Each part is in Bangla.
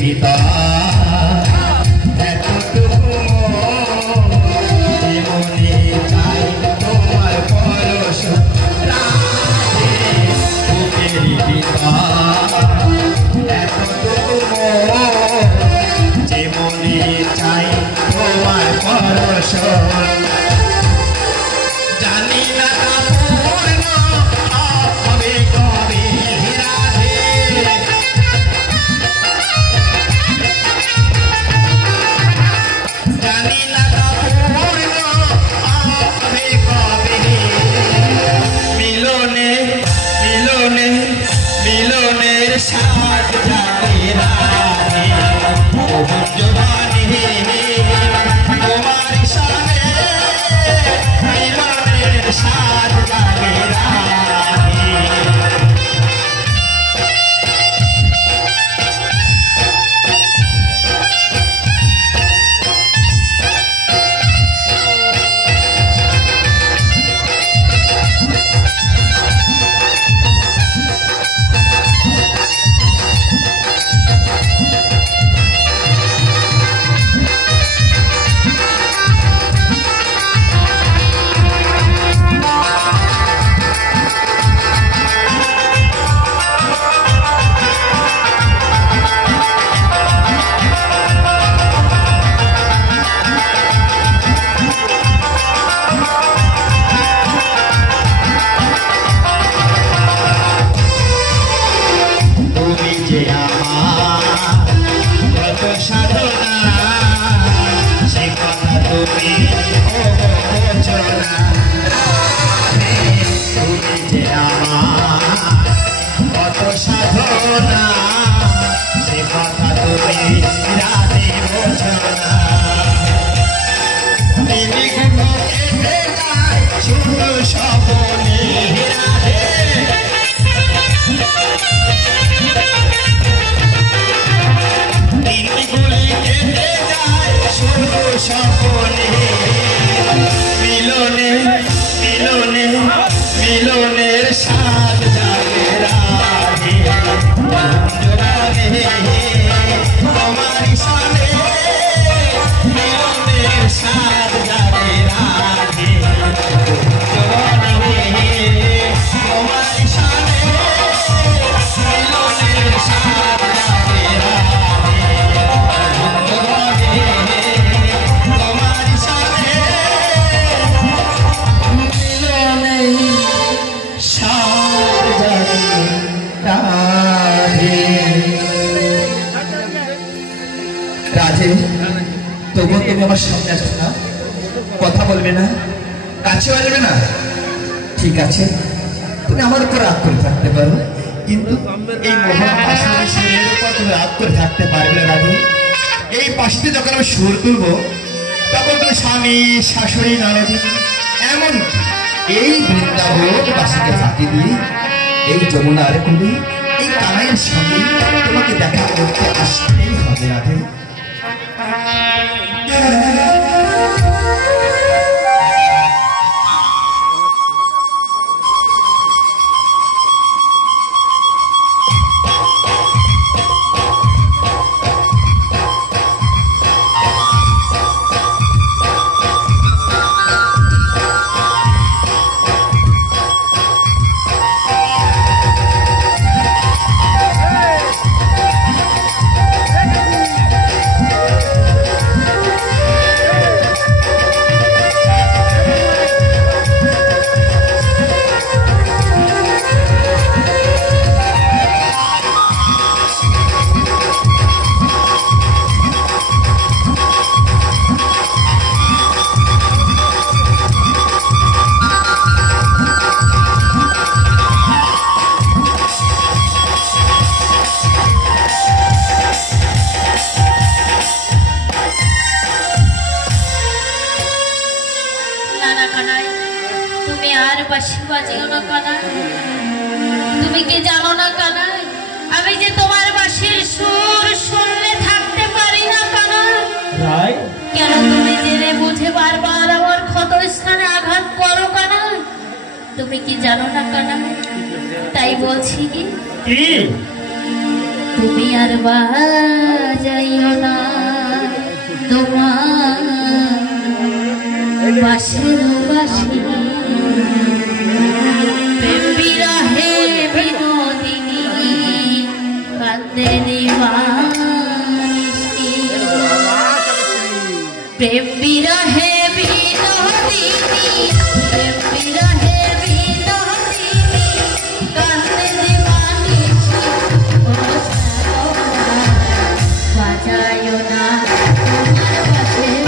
ভিতর এতটুকু মনে চাই তোমার পরশ রাধে বুকের ভিতর এতটুকু যে মনে চাই তোমার পরশ জানি না পূর্ণ হবে কবে রাধে জানি না পূর্ণ হবে কবে মিলনে মিলনে মিলনের সাথ জাগে রাধে জবানি তোমার সামনে মিলনের সাথ জাগে রাধে মিলনে মিলনে মিলনের সাথ জাগে রাধে তোমার সামনে মিলনের সাথ জাগে রাধে তোমার সামনে মিলনের সাথ জাগে রাধে তবুও তুমি আমার সামনে আসছো না, কথা বলবে না, কাছে আসবে না। ঠিক আছে, তুমি আমার উপর রাগ করে থাকতে পারো, কিন্তু এই মহাশয়ের উপর তুমি রাগ করে থাকতে পারবে না রাধে। এই পাশে যখন আমি সুর তুলবো তখন তুমি স্বামী শাশুড়ি ননদী এমন এই বৃন্দাবন বাসীকে ফাঁকি দিয়ে এই যমুনার কুলি এই কানাইয়ের সঙ্গে তোমাকে দেখা করতে আসতেই হবে রাধে। বাঁশি বাজিও না কানাই। তুমি কি জানো না কানাই, আমি যে তোমার বাঁশির সুর শুনলে থাকতে পারি না কানাই। কেন তুমি জেনে বুঝে বারবার আমার ক্ষত স্থানে আঘাত করো কানাই? তুমি কি জানো না কানাই? তাই বলছি কি তুমি আর বাজাইও না তোমার বাঁশির বাঁশি প্রেম বিরহে বিনোদিনী কান্দে নিবাসী প্রেম বিরহে বিনোদিনী প্রেম বিরহে বিনোদিনী কান্দে নিবাসী ও বাজায়ো না তোমার বাঁশির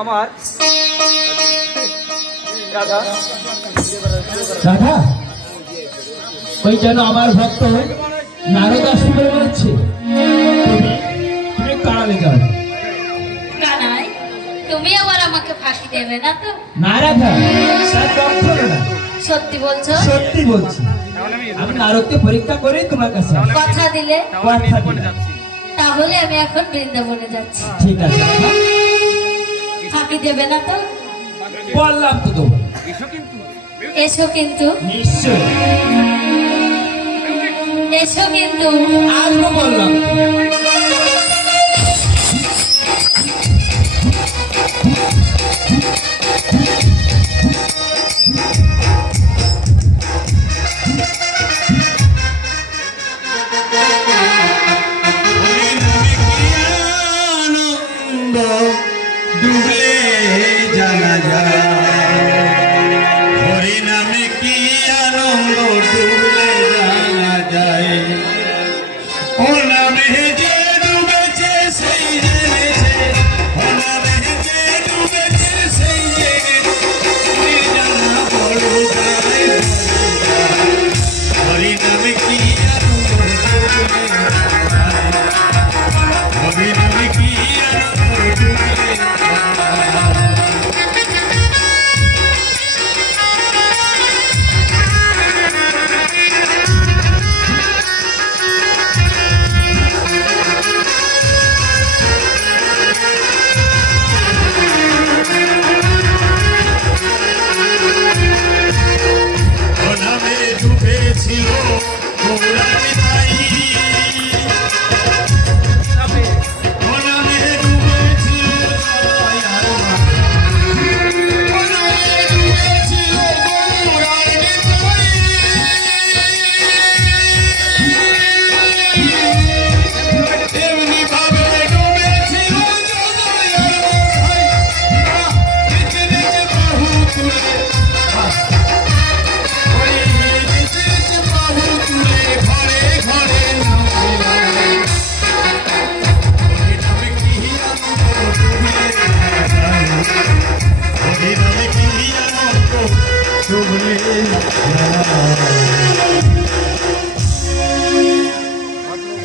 আমার রাধা রাধা ওই যেন আমার ভক্ত নারদ আসবে বলে বলছে তুমি কারালে যাও। কানাই তুমি আবার আমাকে ফাঁসি দেবে না তো? না রাধা তার কখনো না, সত্যি বলছো? সত্যি বলছি। আমি নারদকে পরীক্ষা করে তোমার কাছে কথা দিলে? কথা দিলাম। তাহলে আমি এখন বৃন্দাবনে যাচ্ছি। ঠিক আছে রাধা, ফাঁকি দেবে না তো? বললাম তো তোমার। এসো কিন্তু, নিশ্চয় এসো কিন্তু। আজও বললাম ডুবলে জানা যায় হরি নামে কি আনন্দ ডুবলে জানা যায় ও নামে যে ডুবেছে সেই জেনেছে ও নামে যে ডুবেছে সেই জেনেছে জানা বড় যায় হরি নামে কি আনন্দ ডুবলে জানা যায় হরি নামে কি আনন্দ ডুবলে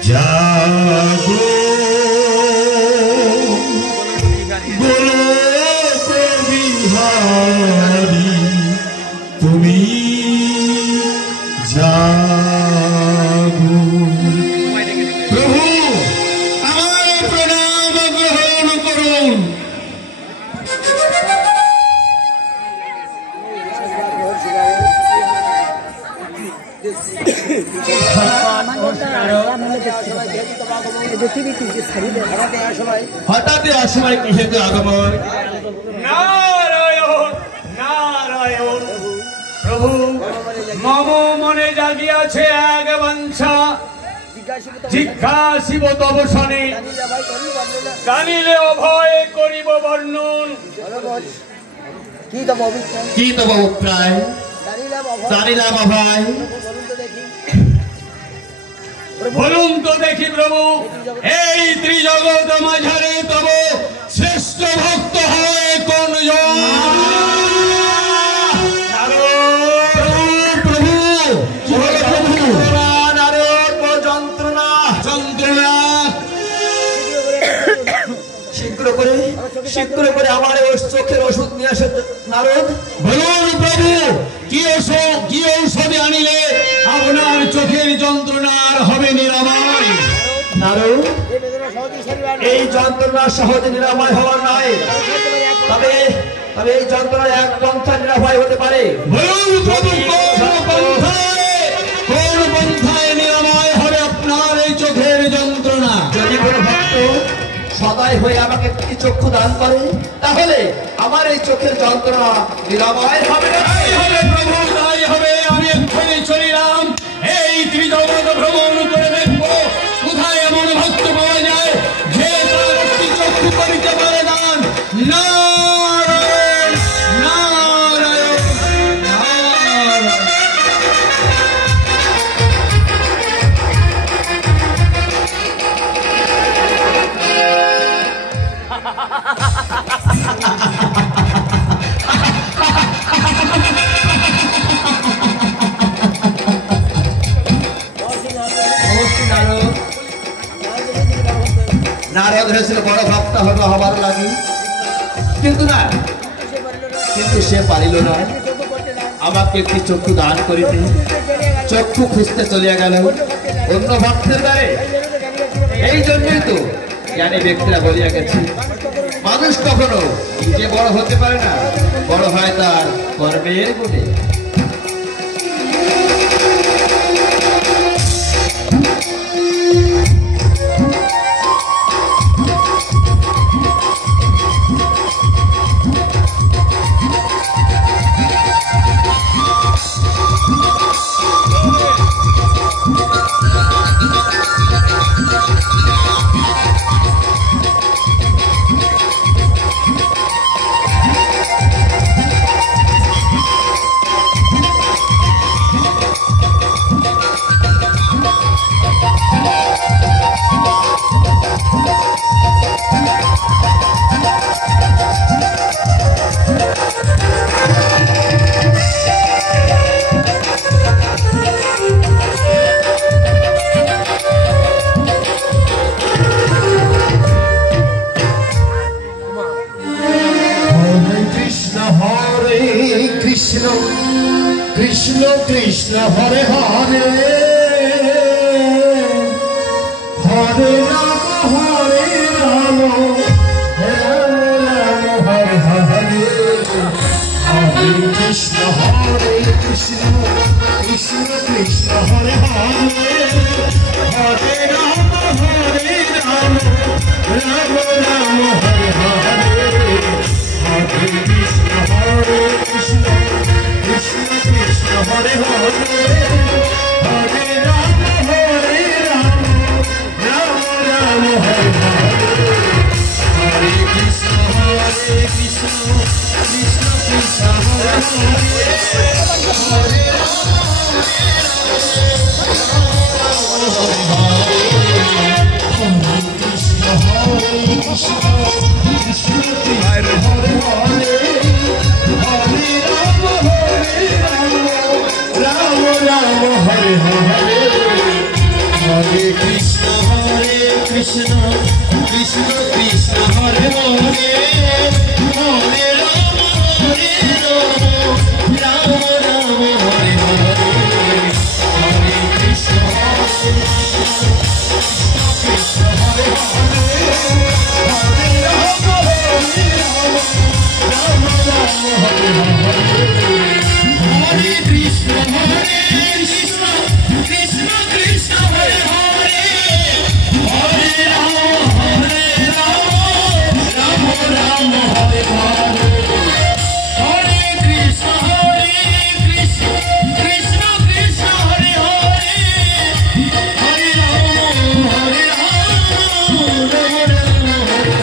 জাগো গোলক বিহারী তুমি জাগো। প্রভু আমার প্রণাম গ্রহণ করুন। হঠাৎ অসময় কিসের আগমন? নারায়ণ নারায়ণ প্রভু মম মনে জাগিয়াছে এক বাঞ্ছা জিজ্ঞাসিব তব শনে জানিলে অভয় করিব বর্ণন। কি তব অভিপ্রায়? জানিলাম অভয়। বলুন তো দেখি প্রভু এই ত্রিজগৎ মাঝারে তব শ্রেষ্ঠ ভক্ত হয় কোন জন? শীঘ্র করে আমার চোখের ওষুধ নিয়ে আসে নারদ। বলুন প্রভু কি ঔষধে আনিলে আপনার চোখের যন্ত্রণার হবে নিরাময়? নারদ এই যন্ত্রণা সহজে নিরাময় হওয়ার নয়, তবে এই যন্ত্রণা এক পন্থা নিরাময় হতে পারে। বলুন প্রভু কোন পন্থায় নিরাময় হবে আপনার এই চোখের যন্ত্রণা? যদি কোনো ভক্ত সদয় হয়ে আমাকে চক্ষু দান করে তাহলে আমার এই চোখের যন্ত্রণা নিরাময় হবে না। প্রভু তাই হবে। আমি এক্ষুনি চলিলাম এই ত্রিজগৎ ভ্রমণ করে দেখবো কোথায় এমন ভক্ত পাওয়া যায় যে তার একটি চক্ষু করিতে পারে দান। নারায়ণ নারায়ণ নারায়ণ। মনে হয়েছিল বড় ভক্ত হবে হবার লাগে, কিন্তু না, কিন্তু সে পারিল না আমাকে একটি চক্ষু দান করিতে। চক্ষু খুঁজতে চলিয়া গেল অন্য ভক্তের দ্বারে। এই জন্যই তো জ্ঞানী ব্যক্তিরা বলিয়া গেছে, মানুষ কখনো নিজে বড় হতে পারে না, বড় হয় তার কর্মের গুণে। কৃষ্ণ কৃষ্ণ হরে হরে, হরে রাম হরে রাম, রাম রাম হরে হরে, হরে কৃষ্ণ কৃষ্ণ কৃষ্ণ কৃষ্ণ হরে হরে, হরে রাম রাম রাম হরে হরে, হরে কৃষ্ণ কৃষ্ণ কৃষ্ণ কৃষ্ণ হরে হরে, হরে রাম রাম রাম হরে হরে, হরে কৃষ্ণ কৃষ্ণ কৃষ্ণ কৃষ্ণ হরে হরে, হরে রাম কৃষ্ণ কৃষ্ণ কৃষ্ণ হরে হরে, হরে রাম রাম হরে হরে, হরে কৃষ্ণ কৃষ্ণ কৃষ্ণ কৃষ্ণ হরে হরে, হরে রাম রাম রাম হরে হরে, হরে কৃষ্ণ কৃষ্ণ হরে হরে, হরে রাম রাম রাম হরে হরে, হরে কৃষ্ণ কৃষ্ণ কৃষ্ণ কৃষ্ণ হরে হরে, হরে রাম রাম রাম হরে হরে, হরে কৃষ্ণ কৃষ্ণ কৃষ্ণ কৃষ্ণ হরে হরে, হরে রাম রাম হরে কৃষ্ণ কৃষ্ণ কৃষ্ণ কৃষ্ণ হরে হরে, হরে রাম রাম হরে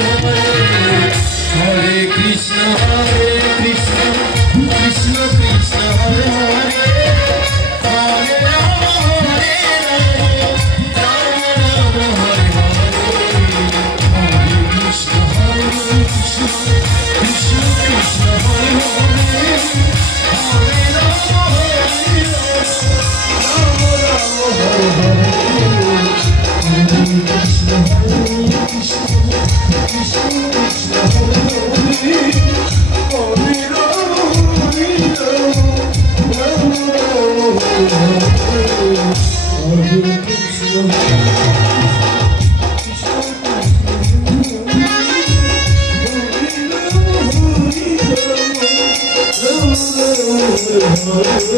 হরে, হরে কৃষ্ণ কৃষ্ণ কৃষ্ণ কৃষ্ণ হরে হরে, হরে রাম রাম হরে হরে, হরে কৃষ্ণ কৃষ্ণ কৃষ্ণ কৃষ্ণ হরে হরে, হরে রাম Hare